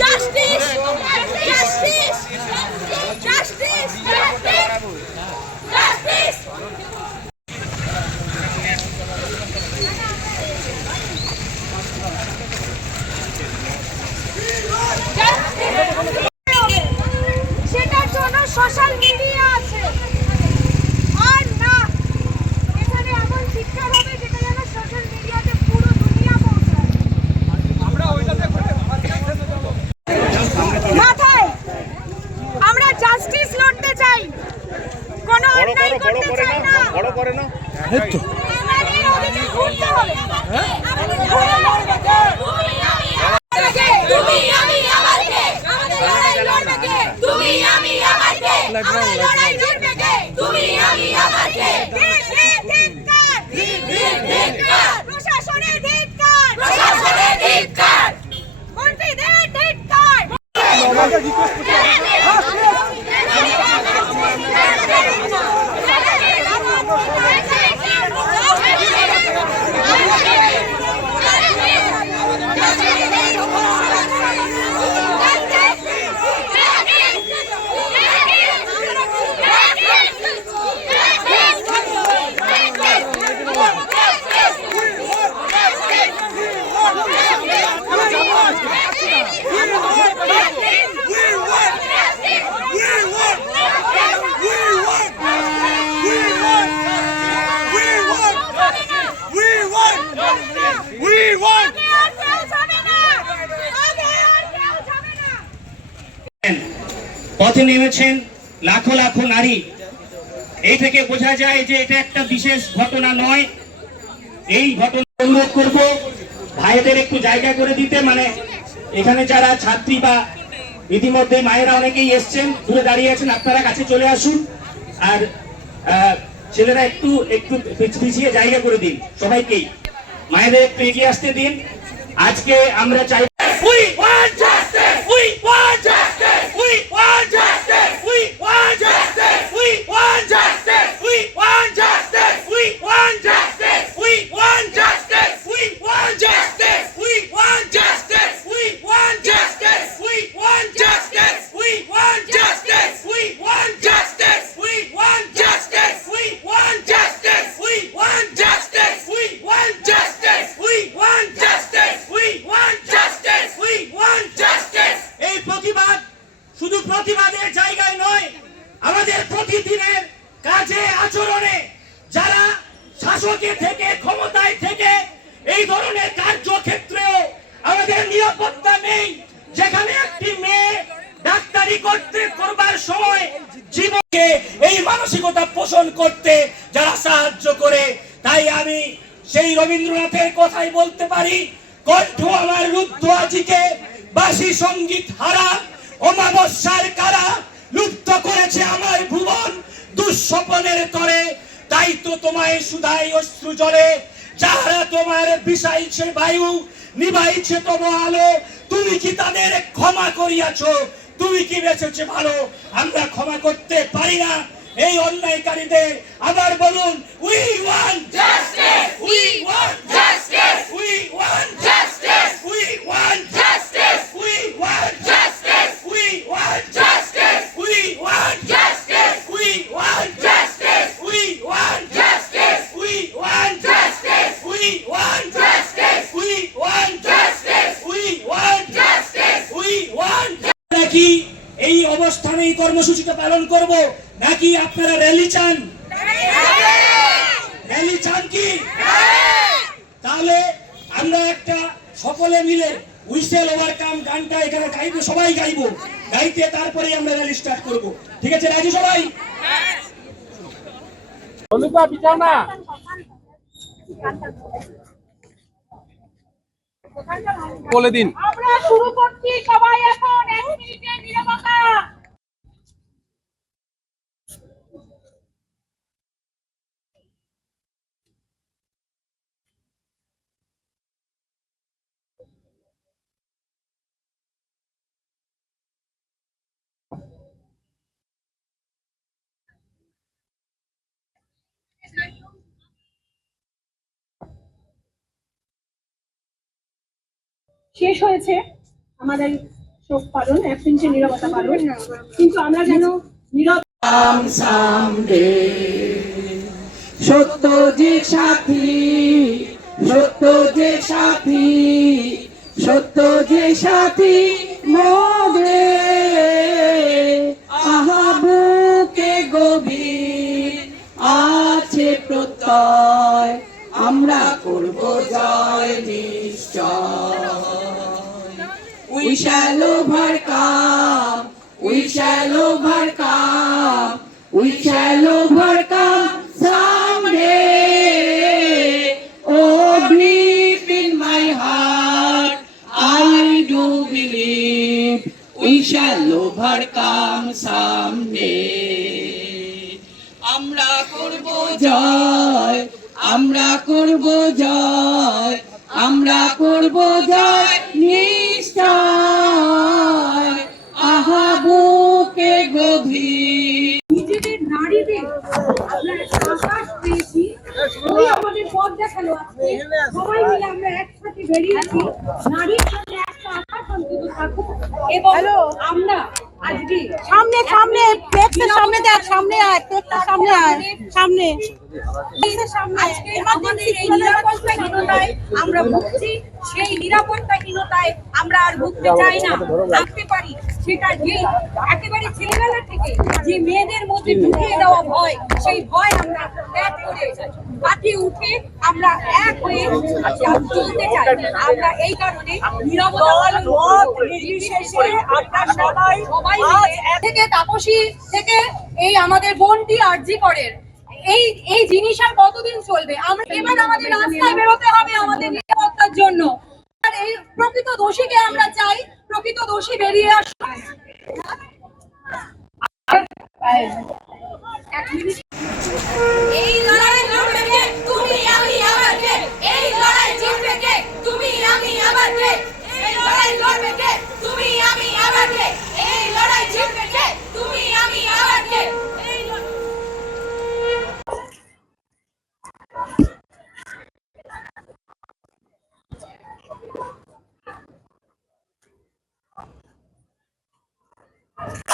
Justice justice লাগবে পথে নেমেছেন লাখো লাখো নারী। এই থেকে বোঝা যায় যে এটা একটা বিশেষ ঘটনা নয়। এই ঘটনা অনুরোধ করব ভাইদের একটু জায়গা করে দিতে। মানে এখানে যারা ছাত্রী বা ইতিমধ্যে মায়েরা অনেকেই এসছেন, দূরে দাঁড়িয়ে আছেন, আপনারা কাছে চলে আসুন। আর ছেলেরা একটু একটু পিছ- পিছিয়ে জায়গা করে দিন সবাইকেই। মায়েদের একটু এগিয়ে আসতে দিন। আজকে আমরা চাই আচরণে যারা শাসকে থেকে, ক্ষমতায় থেকে এই ধরনের কার্যক্ষেত্রেও আমাদের নিরাপত্তা নেই, যেখানে একটি মেয়ে ডাক্তারি করতে করবার সময় জীবনকে এই মানসিকতা পোষণ করতে যারা সাহায্য করে। তাই আমি সেই রবীন্দ্রনাথের কথাই বলতে পারি, কণ্ঠ আমার রুদ্ধ আজিকে বাসি সংগীত হারা, অমাবস্যার কারা লুপ্ত করেছে আমার ভুবন দুঃস্বপনের তরে তাই তোমায় সুধাই অশ্রু জলে, যাহারা তোমার বিষাইছে বায়ু, নিবাইছে তব আলো, তুমি কি তাদের ক্ষমা করিয়াছ? তুমি কি বেঁচেছে ভালো? আমরা ক্ষমা করতে পারি না। এই অন্যায়কারীদের, আবার বলুন we want justice we want justice চান র্যালি চান কি? তাহলে আমরা একটা সকলে মিলে উইসেল ওভারকাম গানটা এখানে গাইবো সবাই গাইবো। গাইতে তারপরে আমরা র্যালি স্টার্ট করব। ঠিক আছে রাজি সবাই? অনুপা বিছানা বলে দিন। আমরা শুরু করছি সবাই এখন এক মিনিটের শেষ হয়েছে। আমাদের শোক পালন, এক মিনিটে নিরবতা পালন। কিন্তু আমরা যেন নীরব সত্য যে সাথী সত্য যে সাথী সত্য যে সাথী মোদে আহাবুকে গভীর আছে প্রত্যয়, আমরা করব জয় নিশ্চয়। We shall overcome. We shall overcome. We shall overcome someday. Oh, deep in my heart, I do believe we shall overcome someday. আমরা করব জয় আমরা করব জয় আমরা করব জয় নিশ্চয় আহা বুকে গভীর। নিজেদের নারীদের আমরা সাহস পেয়েছি ওই আমাদের পথ দেখাল আজকে। সবাই মিলে আমরা একসাথে বেরিয়েছি নারীর জন্য একটা আকাশ অন্তত থাকুক এবং আমরা আজকে সামনে সামনে সামনে দেখ সামনে আয় সামনে আয় আমরা ভুগছি সেই নিরাপত্তাহীনতায় আমরা আর ভুগতে চাই না থাকতে পারি। সেটা যে একেবারে ছেলেবেলা থেকে যে মেয়েদের মধ্যে ঢুকিয়ে দেওয়া ভয় সেই ভয় আমরা ত্যাগ করে কাটিয়ে উঠে আমরা এক হয়ে চলতে চাই। আমরা এই কারণে সবাই সবাই থেকে তাপসী থেকে এই আমাদের বোনটি আর্জি করেন এই এই জিনিস আর কতদিন চলবে? আমরা এবার আমাদের রাস্তায় বেরোতে হবে আমাদের নিরাপত্তার জন্য। আর এই প্রকৃত দোষীকে আমরা চাই প্রকৃত দোষী বেরিয়ে আসুক এক মিনিট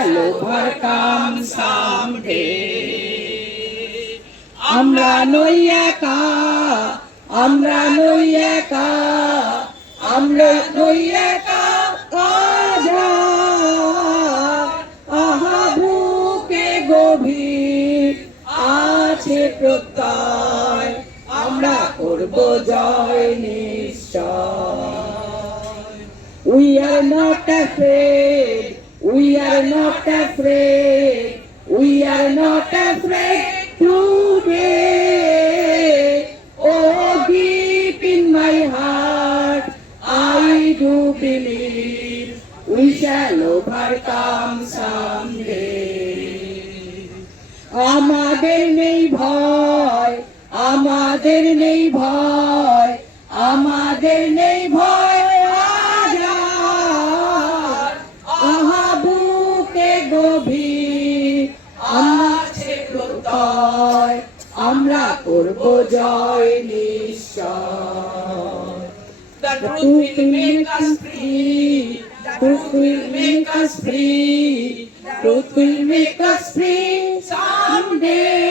shall overcome someday. আমরা নই একা, আমরা নই একা, আমরা নই একা আজাদ। আহা বুকে গভীর আছে প্রত্যয় করব জয় নিশ্চয় We are not afraid. We are not afraid. We are not afraid today. Oh, deep in my heart, I do believe we shall overcome someday. আমাদের নেই ভয় আমাদের নেই জয় নিশ্চয় The truth will make us free. Truth will make us free. Truth will make us free someday.